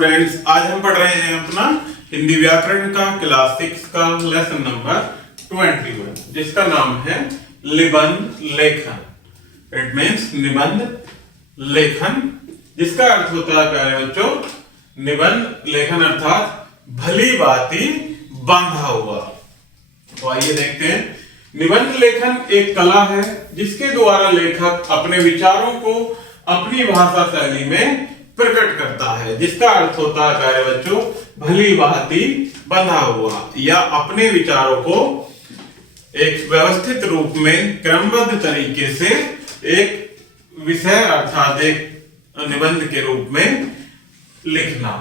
Students, आज हम पढ़ रहे हैं अपना हिंदी व्याकरण का क्लास 6 का लेसन नंबर 21 जिसका नाम है निबंध लेखन। इट मीन्स निबंध लेखन, जिसका अर्थ होता है प्यारे बच्चों निबंध लेखन अर्थात भली बाती बांधा हुआ। तो आइए देखते हैं। निबंध लेखन एक कला है जिसके द्वारा लेखक अपने विचारों को अपनी भाषा शैली में प्रकट करता है, जिसका अर्थ होता है प्यारे बच्चों भली भांति बंधा हुआ, या अपने विचारों को एक व्यवस्थित रूप में क्रमबद्ध तरीके से एक विषय अर्थात एक निबंध के रूप में लिखना।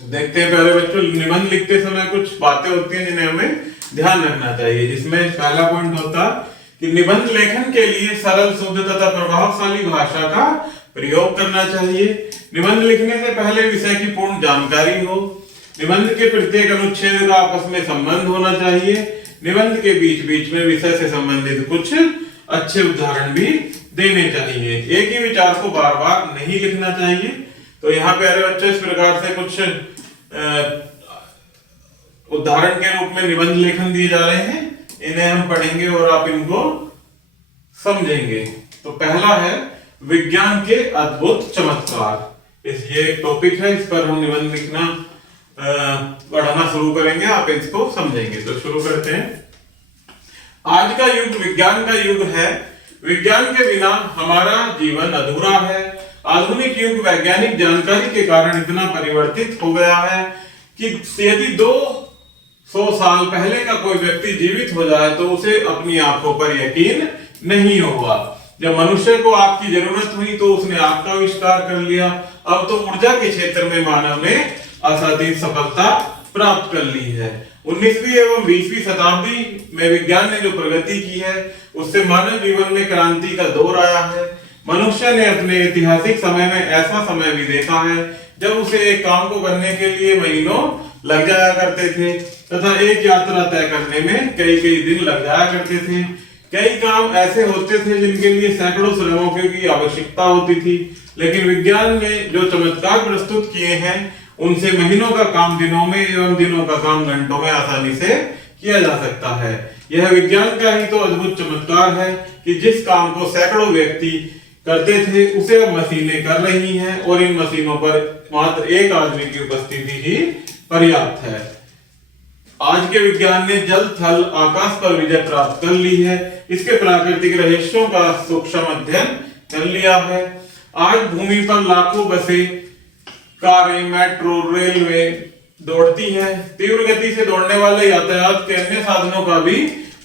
तो देखते हैं प्यारे बच्चों, निबंध लिखते समय कुछ बातें होती हैं जिन्हें हमें ध्यान रखना चाहिए, जिसमें पहला पॉइंट होता कि निबंध लेखन के लिए सरल, शुद्ध तथा प्रभावशाली भाषा का प्रयोग करना चाहिए। निबंध लिखने से पहले विषय की पूर्ण जानकारी हो। निबंध के प्रत्येक अनुच्छेद का आपस में संबंध होना चाहिए। निबंध के बीच बीच में विषय से संबंधित कुछ अच्छे उदाहरण भी देने चाहिए। एक ही विचार को बार बार नहीं लिखना चाहिए। तो यहाँ प्यारे बच्चों इस प्रकार से कुछ उदाहरण के रूप में निबंध लेखन दिए जा रहे हैं, इन्हें हम पढ़ेंगे और आप इनको समझेंगे। तो पहला है विज्ञान के अद्भुत चमत्कार। ये एक टॉपिक है, इस पर हम निबंध लिखना पढ़ना शुरू करेंगे, आप इसको समझेंगे। तो शुरू करते हैं। आज का युग विज्ञान का युग है। विज्ञान के बिना हमारा जीवन अधूरा है। आधुनिक युग वैज्ञानिक जानकारी के कारण इतना परिवर्तित हो गया है कि यदि 200 साल पहले का कोई व्यक्ति जीवित हो जाए तो उसे अपनी आंखों पर यकीन नहीं होगा। जब मनुष्य को आग की जरूरत हुई तो उसने आग का आविष्कार कर लिया। अब तो ऊर्जा के क्षेत्र में मानव ने असाधारण सफलता प्राप्त कर ली है। 19वीं एवं 20वीं शताब्दी में विज्ञान ने जो प्रगति की है उससे मानव जीवन में क्रांति का दौर आया है। मनुष्य ने अपने ऐतिहासिक समय में ऐसा समय भी देखा है जब उसे एक काम को करने के लिए महीनों लग जाया करते थे तथा एक यात्रा तय करने में कई दिन लग जाया करते थे। कई काम ऐसे होते थे जिनके लिए सैकड़ों श्रमिकों की आवश्यकता होती थी, लेकिन विज्ञान ने जो चमत्कार प्रस्तुत किए हैं उनसे महीनों का काम दिनों में एवं दिनों का काम घंटों में आसानी से किया जा सकता है। यह विज्ञान का ही तो अद्भुत चमत्कार है कि जिस काम को सैकड़ों व्यक्ति करते थे उसे अब मशीनें कर रही हैं और इन मशीनों पर मात्र एक आदमी की उपस्थिति ही पर्याप्त है। आज के विज्ञान ने जल, थल, आकाश पर विजय प्राप्त कर ली है। इसके प्राकृतिक रहस्यों का सूक्ष्म अध्ययन कर लिया है। आज भूमि पर लाखों बसें, कारें, मेट्रो, रेलवे दौड़ती हैं। तीव्र गति से दौड़ने वाले यातायात के अन्य साधनों का भी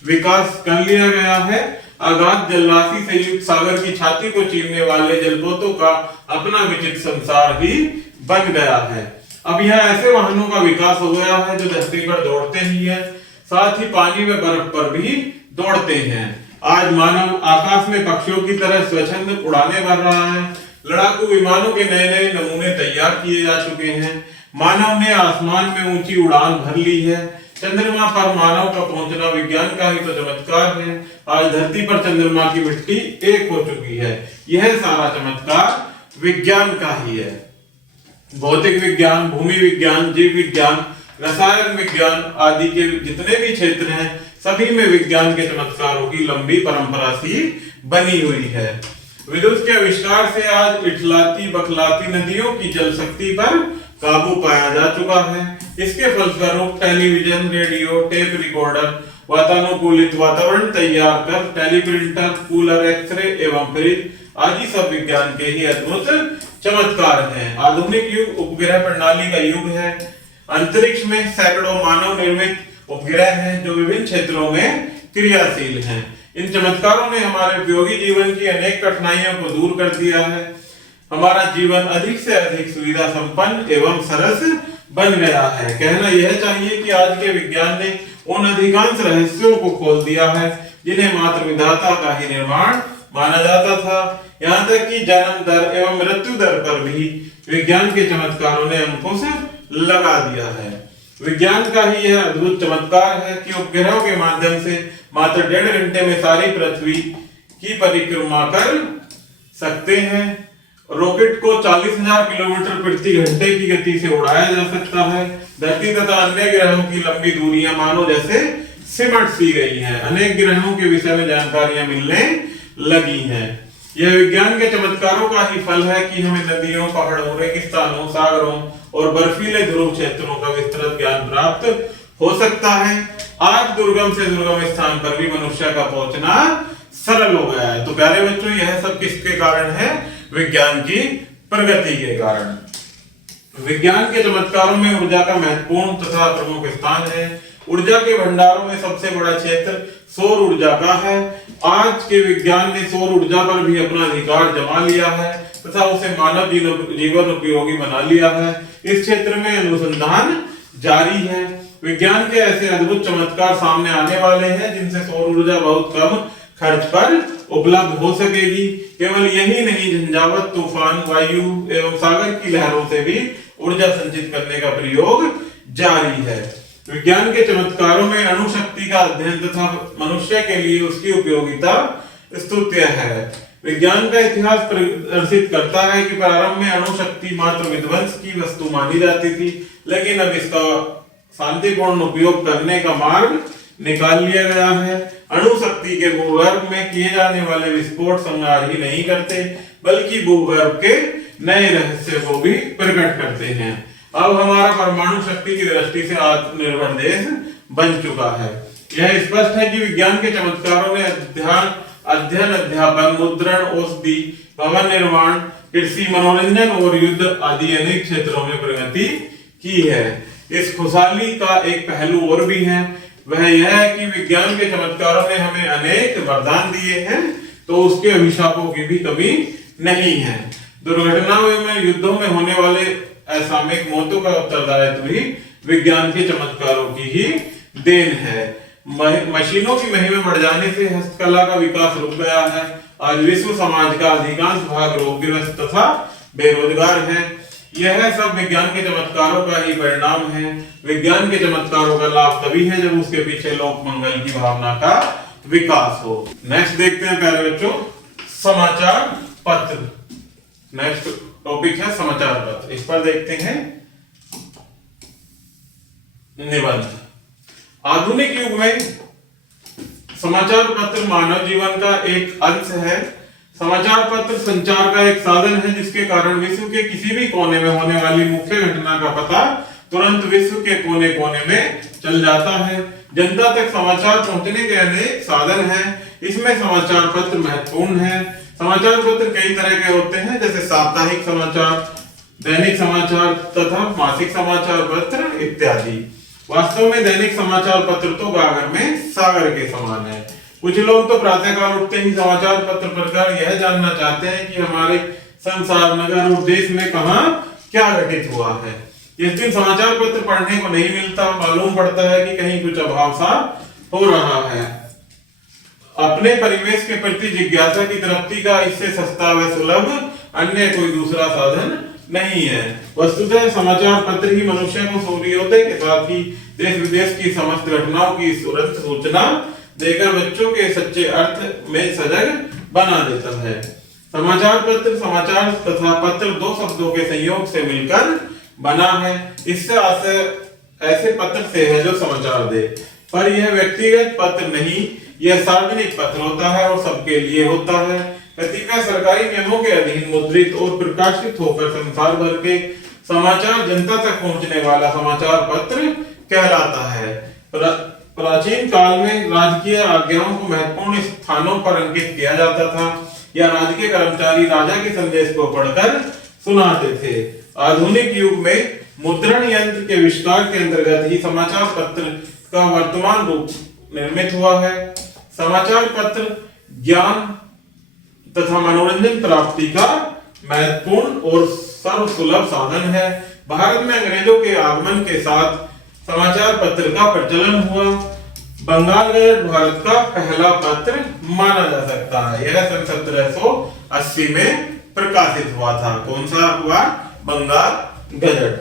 विकास कर लिया गया है। अगाध जलराशि से युक्त सागर की छाती को चीरने वाले जलपोतों का अपना विचित्र संसार ही बन गया है। अब यह ऐसे वाहनों का विकास हो गया है जो धरती पर दौड़ते ही है, साथ ही पानी में बर्फ पर भी दौड़ते हैं। आज मानव आकाश में पक्षियों की तरह स्वच्छंद उड़ाने भर रहा है। लड़ाकू विमानों के नए नए नमूने तैयार किए जा चुके हैं। मानव ने आसमान में ऊंची उड़ान भर ली है। चंद्रमा पर मानव का पहुंचना विज्ञान का ही तो चमत्कार है। आज धरती पर चंद्रमा की मिट्टी एक हो चुकी है। यह सारा चमत्कार विज्ञान का ही है। भौतिक विज्ञान, भूमि विज्ञान, जीव विज्ञान, रसायन विज्ञान आदि के जितने भी क्षेत्र हैं सभी में विज्ञान के चमत्कारों की लंबी परंपरा सी बनी हुई है। विद्युत के आविष्कार से आज इठलाती बखलाती नदियों की जल शक्ति पर काबू पाया जा चुका है। इसके फलस्वरूप टेलीविजन, रेडियो, टेप रिकॉर्डर, वातानुकूलित वातावरण तैयार कर टेलीप्रिंटर, कूलर, एक्सरे एवं फ्रिज आदि सब विज्ञान के ही अद्भुत चमत्कार हैं। आधुनिक युग उपग्रह प्रणाली का युग है। अंतरिक्ष में सैकड़ों मानव निर्मित उपग्रह हैं जो विभिन्न क्षेत्रों में क्रियाशील हैं। इन चमत्कारों ने हमारे उपयोगी जीवन की अनेक कठिनाइयों को दूर कर दिया है। हमारा जीवन अधिक से अधिक सुविधा संपन्न एवं सरस बन गया है। कहना यह चाहिए कि आज के विज्ञान ने उन अधिकांश रहस्यों को खोल दिया है जिन्हें मात्र विधाता का ही निर्माण माना जाता था। यहाँ तक कि जन्म दर एवं मृत्यु दर पर भी विज्ञान के चमत्कारों ने अंकुश लगा दिया है। विज्ञान का ही यह अद्भुत चमत्कार है कि उपग्रहों के माध्यम से मात्र 1.5 घंटे में सारी पृथ्वी की परिक्रमा कर सकते हैं रॉकेट को 40,000 किलोमीटर प्रति घंटे की गति से उड़ाया जा सकता है। धरती तथा अन्य ग्रहों की लंबी दूरियां मानो जैसे सिमट सी गई हैं। अनेक ग्रहों के विषय में जानकारियां मिलने लगी हैं। यह विज्ञान के चमत्कारों का ही फल है कि हमें नदियों, पहाड़ों, रेगिस्तानों, सागरों और बर्फीले ध्रुव क्षेत्रों का विस्तृत ज्ञान प्राप्त हो सकता है। आज दुर्गम से दुर्गम स्थान पर भी मनुष्य का पहुंचना सरल हो गया है। तो प्यारे बच्चों, यह सब किसके कारण है? विज्ञान की प्रगति के कारण। विज्ञान के चमत्कारों में ऊर्जा का महत्वपूर्ण तथा प्रमुख स्थान है। ऊर्जा के भंडारों में सबसे बड़ा क्षेत्र सौर ऊर्जा का है। आज के विज्ञान ने सौर ऊर्जा पर भी अपना अधिकार जमा लिया है तथा उसे मानव जीवन उपयोगी बना लिया है। इस क्षेत्र में अनुसंधान जारी है। विज्ञान के ऐसे अद्भुत चमत्कार सामने आने वाले हैं जिनसे सौर ऊर्जा बहुत कम खर्च पर उपलब्ध हो सकेगी। केवल यही नहीं, झंझावात, तूफान, वायु एवं सागर की लहरों से भी ऊर्जा संचित करने का प्रयोग जारी है। विज्ञान के चमत्कारों में अणु शक्ति का अध्ययन तथा मनुष्य के लिए उसकी उपयोगिता स्तुत्य है। विज्ञान का इतिहास प्रदर्शित करता है कि प्रारंभ में अणु शक्ति मात्र विध्वंस की वस्तु मानी जाती थी, लेकिन अब इसका शांतिपूर्ण उपयोग करने का मार्ग निकाल लिया गया है। अणु शक्ति के भूगर्भ में किए जाने वाले विस्फोट संहार ही नहीं करते, बल्कि भूगर्भ के नए रहस्य को भी प्रकट करते हैं। अब हमारा परमाणु शक्ति की दृष्टि से आत्मनिर्भर देश बन चुका है। यह स्पष्ट है कि विज्ञान के चमत्कारों ने अध्ययन, अध्यापन, मुद्रण, औषधि, भवन निर्माण, कृषि, मनोरंजन और युद्ध आदि अनेक क्षेत्रों में प्रगति की है। इस खुशहाली का एक पहलू और भी है, वह यह है कि विज्ञान के चमत्कारों ने हमें अनेक वरदान दिए हैं, तो उसके अभिशापों की भी कमी नहीं है। दुर्घटनाओं में, युद्धों में होने वाले असामयिक मौतों का उत्तरदायित्व भी विज्ञान के चमत्कारों की ही देन है। मशीनों की महिमा बढ़ जाने से हस्तकला का विकास रुक गया है। आज विश्व समाज का अधिकांश भाग रोगग्रस्त तथा बेरोजगार है। यह सब विज्ञान के चमत्कारों का ही परिणाम है। विज्ञान के चमत्कारों का लाभ तभी है जब उसके पीछे लोक मंगल की भावना का विकास हो। नेक्स्ट देखते हैं प्यारे बच्चों, समाचार पत्र। नेक्स्ट टॉपिक है समाचार पत्र। इस पर देखते हैं निबंध। आधुनिक युग में समाचार पत्र मानव जीवन का एक अंश है। समाचार पत्र संचार का एक साधन है जिसके कारण विश्व के किसी भी कोने में होने वाली मुख्य घटना का पता तुरंत विश्व के कोने कोने में चल जाता है। जनता तक समाचार पहुंचने के अनेक साधन हैं, इसमें समाचार पत्र महत्वपूर्ण है। समाचार पत्र कई तरह के होते हैं, जैसे साप्ताहिक समाचार, दैनिक समाचार तथा मासिक समाचार पत्र इत्यादि। वास्तव में दैनिक समाचार पत्र तो गागर में सागर के समान है। कुछ लोग तो प्रातःकाल उठते ही समाचार पत्र पढ़कर यह जानना चाहते हैं कि हमारे संसार, नगर और देश में कहां क्या घटित हुआ है। जिस दिन समाचार पत्र पढ़ने को नहीं मिलता, मालूम पड़ता है कि कहीं कुछ अभाव सा हो रहा है। अपने परिवेश के प्रति जिज्ञासा की तृप्ति का इससे सस्ता व सुलभ अन्य कोई दूसरा साधन नहीं है। वस्तुतः समाचार पत्र ही मनुष्य को सूर्योदय के साथ ही देश विदेश की समस्त घटनाओं की तुरंत सूचना देकर बच्चों के सच्चे अर्थ में सजग बना देता है। समाचार पत्र, समाचार तथा पत्र दो शब्दों के संयोग से मिलकर बना है। इससे ऐसे पत्र से है जो समाचार दे, पर यह व्यक्तिगत पत्र नहीं, यह सार्वजनिक पत्र होता है और सबके लिए होता है। कतिपय सरकारी नियमों के अधीन मुद्रित और प्रकाशित होकर संसार भर के समाचार जनता तक पहुंचने वाला समाचार पत्र कहलाता है। प्राचीन काल में राजकीय आज्ञाओं को महत्वपूर्ण स्थानों पर अंकित किया जाता था या राजकीय कर्मचारी राजा के संदेश को पढ़कर सुनाते थे। आधुनिक युग में मुद्रण यंत्र के आविष्कार के अंतर्गत ही समाचार पत्र का वर्तमान रूप निर्मित हुआ है। समाचार पत्र ज्ञान तथा मनोरंजन प्राप्ति का महत्वपूर्ण और सर्वसुलभ साधन है। भारत में अंग्रेजों के आगमन के साथ समाचार पत्र का प्रचलन हुआ। बंगाल गजट भारत का पहला पत्र माना जा सकता है। यह सन 1780 में प्रकाशित हुआ था। कौन सा हुआ? बंगाल गजट।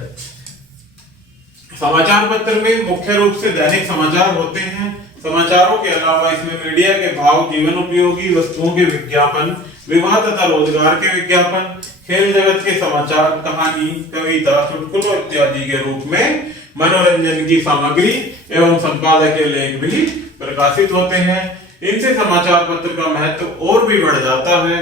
समाचार पत्र में मुख्य रूप से दैनिक समाचार होते हैं। समाचारों के अलावा इसमें मीडिया के भाव, जीवन उपयोगी वस्तुओं के विज्ञापन, विवाह तथा रोजगार के विज्ञापन, खेल जगत के समाचार, कहानी, कविता, चुटकुलों इत्यादि के रूप में मनोरंजन की सामग्री एवं संपादकीय लेख भी प्रकाशित होते हैं। इनसे समाचार पत्र का महत्व और भी बढ़ जाता है।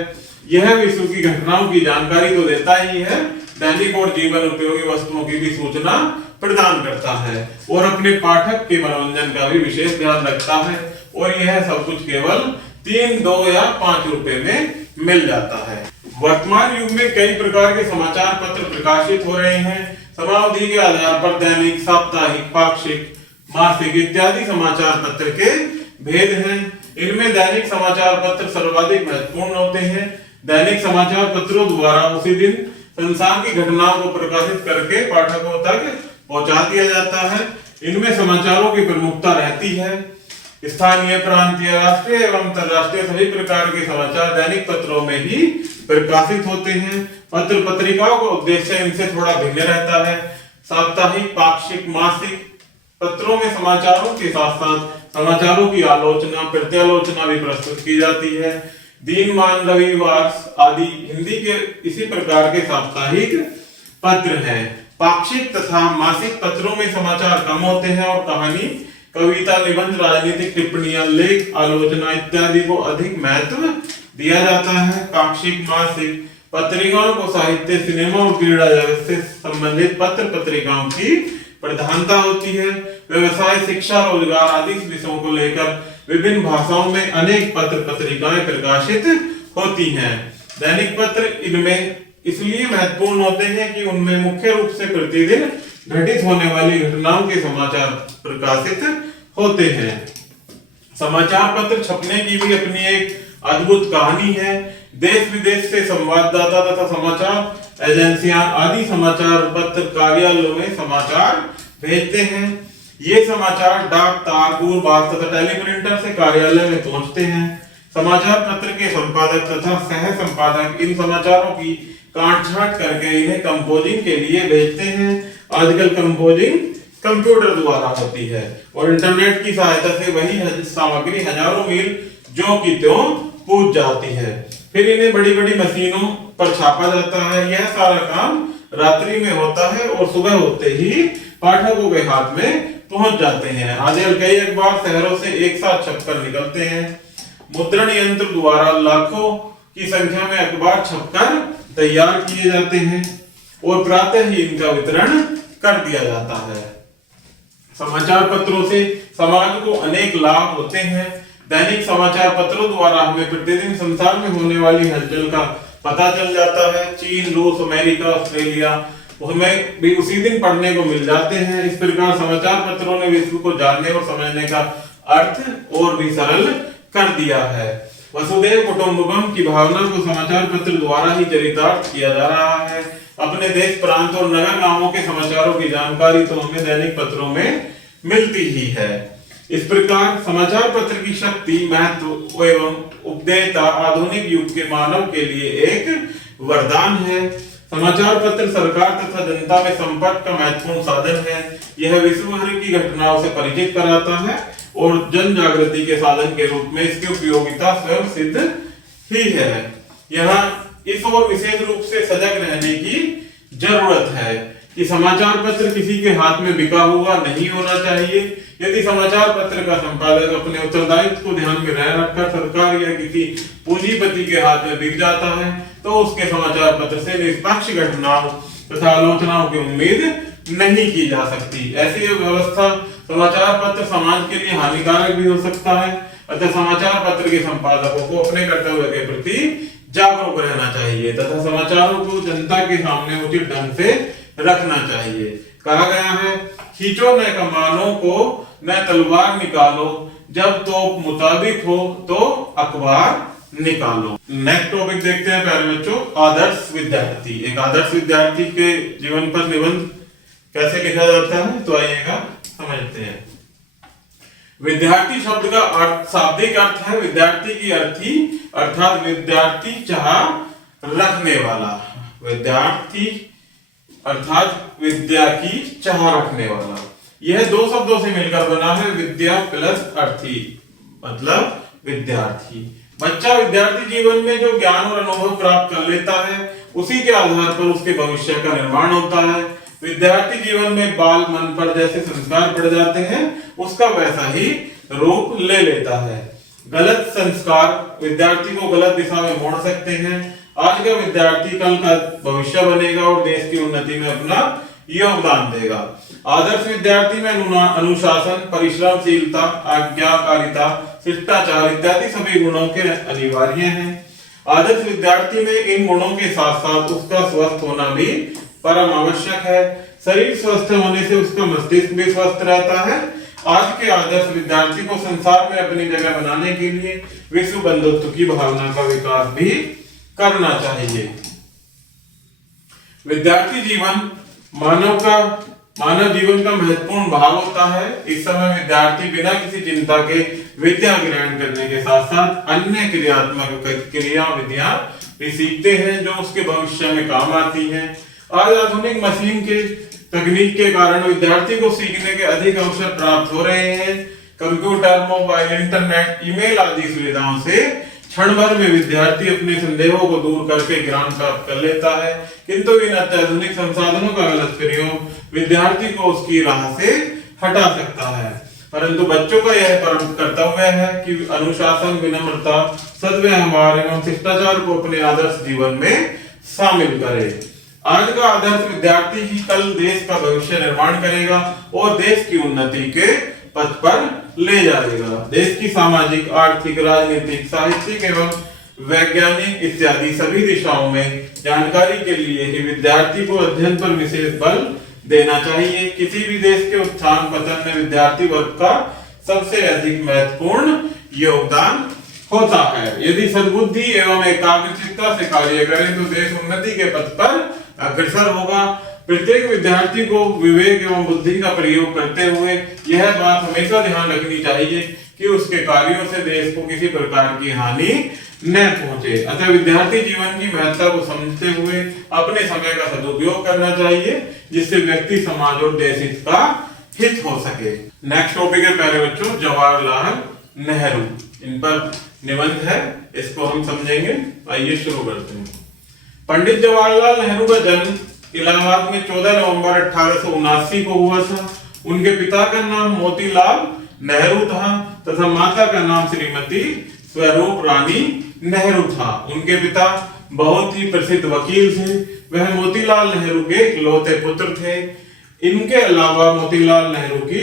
यह विश्व की घटनाओं की जानकारी तो देता ही है, दैनिक और जीवन उपयोगी वस्तुओं की भी सूचना प्रदान करता है और अपने पाठक के मनोरंजन का भी विशेष ध्यान रखता है। और यह सब कुछ केवल 3, 2 या 5 रुपए में मिल जाता है। वर्तमान युग में कई प्रकार के समाचार पत्र प्रकाशित हो रहे हैं। समावधि के आधार पर दैनिक, साप्ताहिक, पाक्षिक, मासिक इत्यादि समाचार पत्र के भेद हैं। इनमें दैनिक समाचार पत्र सर्वाधिक महत्वपूर्ण होते हैं। दैनिक समाचार पत्रों द्वारा उसी दिन संसार की घटनाओं को प्रकाशित करके पाठकों तक पहुंचा दिया जाता है। इनमें समाचारों की प्रमुखता रहती है। स्थानीय, प्रांतीय, राष्ट्रीय एवं अंतरराष्ट्रीय सभी प्रकार के समाचार दैनिक पत्रों में ही प्रकाशित होते हैं। पत्र पत्रिकाओं का उद्देश्य इनसे थोड़ा भिन्न रहता है। साप्ताहिक, पाक्षिक, मासिक पत्रों में समाचारों के साथ साथ समाचारों की आलोचना, प्रत्यालोचना भी प्रस्तुत की जाती है। दिनमान, रविवार आदि हिंदी के इसी प्रकार के साप्ताहिक पत्र हैं। पाक्षिक तथा मासिक पत्रों में समाचार कम होते हैं और कहानी, कविता, निबंध, राजनीतिक टिप्पणियां, लेख, आलोचना इत्यादि को अधिक महत्व दिया जाता है। पाक्षिक, मासिक पत्रिकाओं को साहित्य, सिनेमा और क्रीड़ा जगत से संबंधित पत्र पत्रिकाओं की प्रधानता होती है। व्यवसाय, शिक्षा, रोजगार आदि विषयों को लेकर विभिन्न भाषाओं में अनेक पत्र पत्रिकाएं प्रकाशित होती हैं। दैनिक पत्र इनमें इसलिए महत्वपूर्ण होते हैं कि उनमें मुख्य रूप से प्रतिदिन घटित होने वाली घटनाओं के समाचार प्रकाशित होते हैं। समाचार पत्र छपने की भी अपनी एक अद्भुत कहानी है। देश विदेश से संवाददाता तथा समाचार एजेंसियां आदि समाचार पत्र कार्यालयों में समाचार भेजते हैं। ये समाचार डाक, तार, दूरभाष तथा टेलीप्रिंटर से कार्यालय में पहुंचते हैं। समाचार पत्र के संपादक तथा सह संपादक इन समाचारों की काट छांट करके इन्हें कंपोजिंग के लिए भेजते हैं। आजकल कंपोजिंग कंप्यूटर द्वारा होती है और इंटरनेट की सहायता से वही सामग्री हजारों मील जो की त्यों पूछ जाती है। फिर इन्हें बड़ी बड़ी मशीनों पर छापा जाता है। यह सारा काम रात्रि में होता है और सुबह होते ही पाठकों के हाथ में पहुंच जाते हैं। आजकल कई अखबार शहरों से एक साथ छपकर निकलते हैं। मुद्रण यंत्र द्वारा लाखों की संख्या में अखबार छपकर तैयार किए जाते हैं और प्रातः ही इनका वितरण कर दिया जाता है। समाचार पत्रों से समाज को अनेक लाभ होते हैं। दैनिक समाचार पत्रों द्वारा हमें प्रतिदिन संसार में होने वाली हलचल का पता चल जाता है। चीन, रूस, अमेरिका, ऑस्ट्रेलिया हमें भी उसी दिन पढ़ने को मिल जाते हैं। इस प्रकार समाचार पत्रों ने विश्व को जानने और समझने का अर्थ और भी सरल कर दिया है। वसुधैव कुटुंबकम की भावना को समाचार पत्र द्वारा ही चरितार्थ किया जा रहा है। अपने देश, प्रांत और नगर गांवों के समाचारों की जानकारी तो हमें दैनिक पत्रों में मिलती ही है। इस प्रकार समाचार पत्र की शक्ति, महत्व एवं उपदेयता आधुनिक युग के मानव के लिए एक वरदान है। समाचार पत्र सरकार तथा जनता में संपर्क का महत्वपूर्ण साधन है। यह विश्व भर की घटनाओं से परिचित कराता है और जन जागृति के साधन के रूप में इसकी उपयोगिता स्वयं सिद्ध ही है। यहाँ इस ओर विशेष रूप से सजग रहने की जरूरत है कि समाचार पत्र किसी के हाथ में बिका हुआ नहीं होना चाहिए। यदि समाचार पत्र का संपादक अपने उत्तरदायित्व को ध्यान में रखकर सरकार या किसी पूंजीपति के हाथ में बिक जाता है तो उसके समाचार पत्र से निष्पक्ष घटनाओं तथा आलोचनाओं की उम्मीद नहीं की जा सकती। ऐसी व्यवस्था समाचार पत्र समाज के लिए हानिकारक भी हो सकता है। अतः समाचार पत्र के संपादकों को अपने कर्तव्य के प्रति जागरूक रहना चाहिए तथा समाचारों को जनता के सामने उचित ढंग से रखना चाहिए। कहा गया है, खींचो न कमानों को न तलवार निकालो, जब तोप मुताबिक हो तो अखबार निकालो। नेक्स्ट टॉपिक देखते हैं प्यारे बच्चों, आदर्श विद्यार्थी। एक आदर्श विद्यार्थी के जीवन पर निबंध कैसे लिखा जाता है तो आइएगा समझते हैं। विद्यार्थी शब्द का अर्थ, शाब्दिक अर्थ है विद्यार्थी की अर्थी, अर्थात विद्यार्थी चाह रखने वाला। विद्यार्थी अर्थात विद्या की चाह रखने वाला। यह दो शब्दों से मिलकर बना है, विद्या प्लस अर्थी, मतलब विद्यार्थी। बच्चा विद्यार्थी जीवन में जो ज्ञान और अनुभव प्राप्त कर लेता है उसी के आधार पर उसके भविष्य का निर्माण होता है। विद्यार्थी जीवन में बाल मन पर जैसे संस्कार पड़ जाते हैं, उसका वैसा ही रूप ले लेता है। गलत संस्कार विद्यार्थी को गलत दिशा में मोड़ सकते हैं। आज का विद्यार्थी कल का भविष्य बनेगा और देश की उन्नति में अपना योगदान देगा। आदर्श विद्यार्थी में अनुशासन, परिश्रमशीलता, आज्ञाकारिता, शिष्टाचार इत्यादि सभी गुणों के अनिवार्य हैं। आदर्श विद्यार्थी में इन गुणों के साथ साथ उसका स्वस्थ होना भी परम आवश्यक है। शरीर स्वस्थ होने से उसका मस्तिष्क भी स्वस्थ रहता है। आज के आदर्श विद्यार्थी को संसार में अपनी जगह बनाने के लिए विश्व बंधुत्व की भावना का विकास भी करना चाहिए। विद्यार्थी जीवन मानव जीवन का महत्वपूर्ण भाग होता है। इस समय विद्यार्थी बिना किसी चिंता के विद्या ग्रहण करने के साथ साथ अन्य क्रियात्मक क्रियाविधियां भी सीखते हैं जो उसके भविष्य में काम आती हैं। आज आधुनिक मशीन के तकनीक के कारण विद्यार्थी को सीखने के अधिक अवसर प्राप्त हो रहे हैं। कंप्यूटर, मोबाइल, इंटरनेट, ईमेल आदि सुविधाओं से क्षण भर में विद्यार्थी अपने संदेहों को दूर करके ज्ञान प्राप्त कर लेता है, किंतु इन अत्याधुनिक संसाधनों का गलत प्रयोग विद्यार्थी को उसकी राह से हटा सकता है। परंतु बच्चों का यह परम कर्तव्य है कि अनुशासन, विनम्रता, सद्व्यवहार एवं शिष्टाचार को अपने आदर्श जीवन में शामिल करें। आज का आदर्श विद्यार्थी ही कल देश का भविष्य निर्माण करेगा और देश की उन्नति के पथ पर ले जाएगा। देश की सामाजिक, आर्थिक, राजनीतिक, साहित्यिक एवं वैज्ञानिक इत्यादि सभी दिशाओं में जानकारी के लिए ही विद्यार्थी को अध्ययन पर विशेष बल देना चाहिए। किसी भी देश के उत्थान पतन में विद्यार्थी वर्ग का सबसे अधिक महत्वपूर्ण योगदान होता है। यदि सद्बुद्धि एवं एकाग्रचित्ता से कार्य करें तो देश उन्नति के पथ पर अग्रसर होगा। प्रत्येक विद्यार्थी को विवेक एवं बुद्धि का प्रयोग करते हुए यह बात हमेशा ध्यान रखनी चाहिए कि उसके कार्यों से देश को किसी प्रकार की हानि न पहुंचे। अतः विद्यार्थी जीवन की महत्ता को समझते हुए अपने समय का सदुपयोग करना चाहिए, जिससे व्यक्ति, समाज और देश हित का हित हो सके। नेक्स्ट टॉपिक है प्यारे बच्चों जवाहरलाल नेहरू। इन पर निबंध है, इसको हम समझेंगे। आइए शुरू करते हैं। पंडित जवाहरलाल नेहरू का जन्म इलाहाबाद में 14 नवंबर 1879 को हुआ था। उनके पिता का नाम मोतीलाल नेहरू था तथा माता का नाम श्रीमती स्वरूप रानी नेहरू था। उनके पिता बहुत ही प्रसिद्ध वकील थे। वह मोतीलाल नेहरू के इकलौते पुत्र थे। इनके अलावा मोतीलाल नेहरू की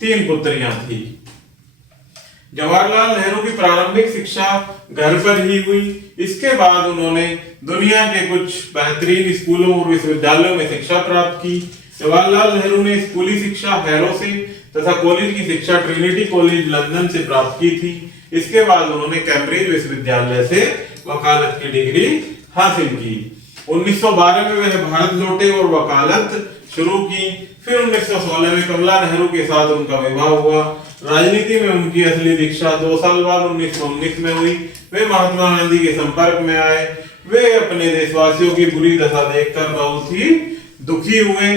3 पुत्रियां थी। जवाहरलाल नेहरू की प्रारंभिक शिक्षा घर पर ही हुई। इसके बाद उन्होंने दुनिया के कुछ बेहतरीन स्कूलों और विश्वविद्यालयों में शिक्षा प्राप्त की। जवाहरलाल नेहरू ने स्कूली शिक्षा हैरो से तथा कॉलेज की शिक्षा ट्रिनिटी कॉलेज लंदन से प्राप्त की थी। इसके बाद उन्होंने कैम्ब्रिज विश्वविद्यालय से वकालत की डिग्री हासिल की। 1912 में वह भारत लौटे और वकालत शुरू की। फिर 1916 में कमला नेहरू के साथ उनका विवाह हुआ। राजनीति में उनकी असली दीक्षा 2 साल बाद 1919 में हुई। वे महात्मा गांधी के संपर्क में आए। वे अपने देशवासियों की बुरी दशा देखकर बहुत ही दुखी हुए।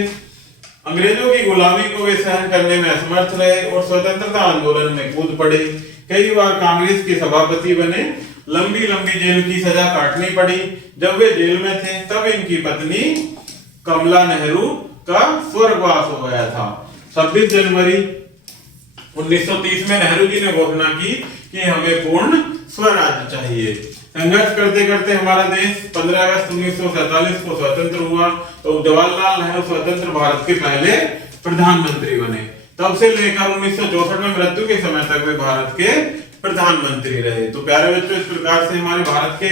अंग्रेजों की गुलामी को वे सहन करने में असमर्थ रहे और स्वतंत्रता आंदोलन में कूद पड़े। कई बार कांग्रेस के सभापति बने। लंबी लंबी जेल की सजा काटनी पड़ी। जब वे जेल में थे तब इनकी पत्नी कमला नेहरू का स्वर्गवास हो गया था। 26 जनवरी 1930 में नेहरू जी ने घोषणा की कि हमें पूर्ण स्वराज्य चाहिए। संघर्ष करते करते हमारा देश 15 अगस्त 1947 को स्वतंत्र हुआ। तो जवाहरलाल नेहरू स्वतंत्र भारत के पहले प्रधानमंत्री बने। तब से लेकर 1964 में मृत्यु के समय तक वे भारत के प्रधानमंत्री रहे। तो प्यारे बच्चों, इस प्रकार से हमारे भारत के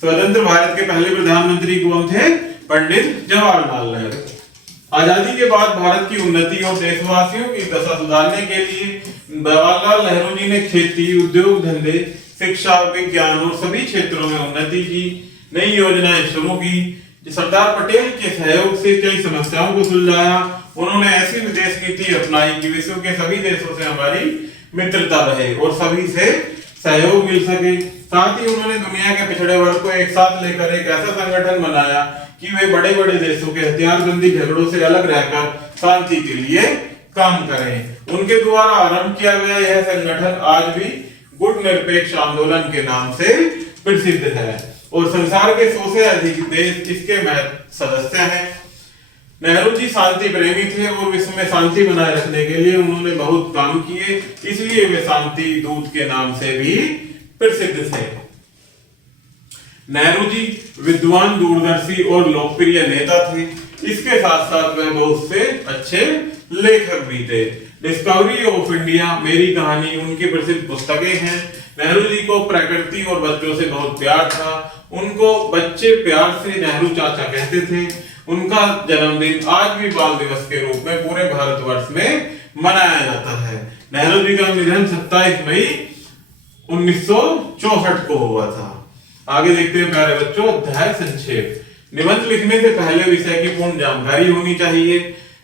स्वतंत्र भारत के पहले प्रधानमंत्री कौन थे? पंडित जवाहरलाल नेहरू। आजादी के बाद भारत की उन्नति और देशवासियों की दशा सुधारने के लिए जवाहरलाल नेहरू जी ने खेती, उद्योग धंधे, शिक्षा, विज्ञान और सभी क्षेत्रों में उन्नति की। नई योजनाएं शुरू की। सरदार पटेल के सहयोग से कई समस्याओं को सुलझाया। उन्होंने ऐसी विदेश नीति अपनाई कि विश्व के सभी देशों से हमारी मित्रता रहे और सभी से सहयोग मिल सके। साथ ही उन्होंने दुनिया के पिछड़े वर्ग को एक साथ लेकर एक ऐसा संगठन बनाया कि वे बड़े बड़े देशों के हथियारबंदी झगड़ों से अलग रहकर शांति के लिए काम करें। उनके द्वारा आरंभ किया गया यह संगठन आज भी गुट निरपेक्ष आंदोलन के नाम से प्रसिद्ध है। और संसार के 100 से अधिक देश इसके सदस्य हैं। नेहरू जी शांति प्रेमी थे और विश्व में शांति बनाए रखने के लिए उन्होंने बहुत काम किए, इसलिए वे शांति दूत के नाम से भी प्रसिद्ध थे। नेहरू जी विद्वान, दूरदर्शी और लोकप्रिय नेता थे। इसके साथ साथ वे बहुत से अच्छे लेखक भी थे। डिस्कवरी ऑफ इंडिया, मेरी कहानी उनकी प्रसिद्ध पुस्तकें हैं। नेहरू जी को प्रकृति और बच्चों से बहुत प्यार था। उनको बच्चे प्यार से नेहरू चाचा कहते थे। उनका जन्मदिन आज भी बाल दिवस के रूप में पूरे भारतवर्ष में मनाया जाता है। नेहरू जी का निधन 27 मई 1964 को हुआ था। आगे देखते हैं प्यारे बच्चों, अध्याय संक्षेप। निबंध लिखने से पहले विषय की पूर्ण जानकारी होनी चाहिए।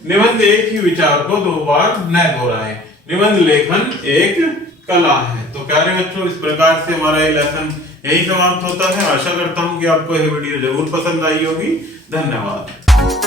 निबंध एक ही विचार को 2 बार न दोहराएं। निबंध लेखन एक कला है। तो प्यारे बच्चों, इस प्रकार से हमारा ये लेसन यही समाप्त होता है। आशा करता हूं कि आपको यह वीडियो जरूर पसंद आई होगी। धन्यवाद।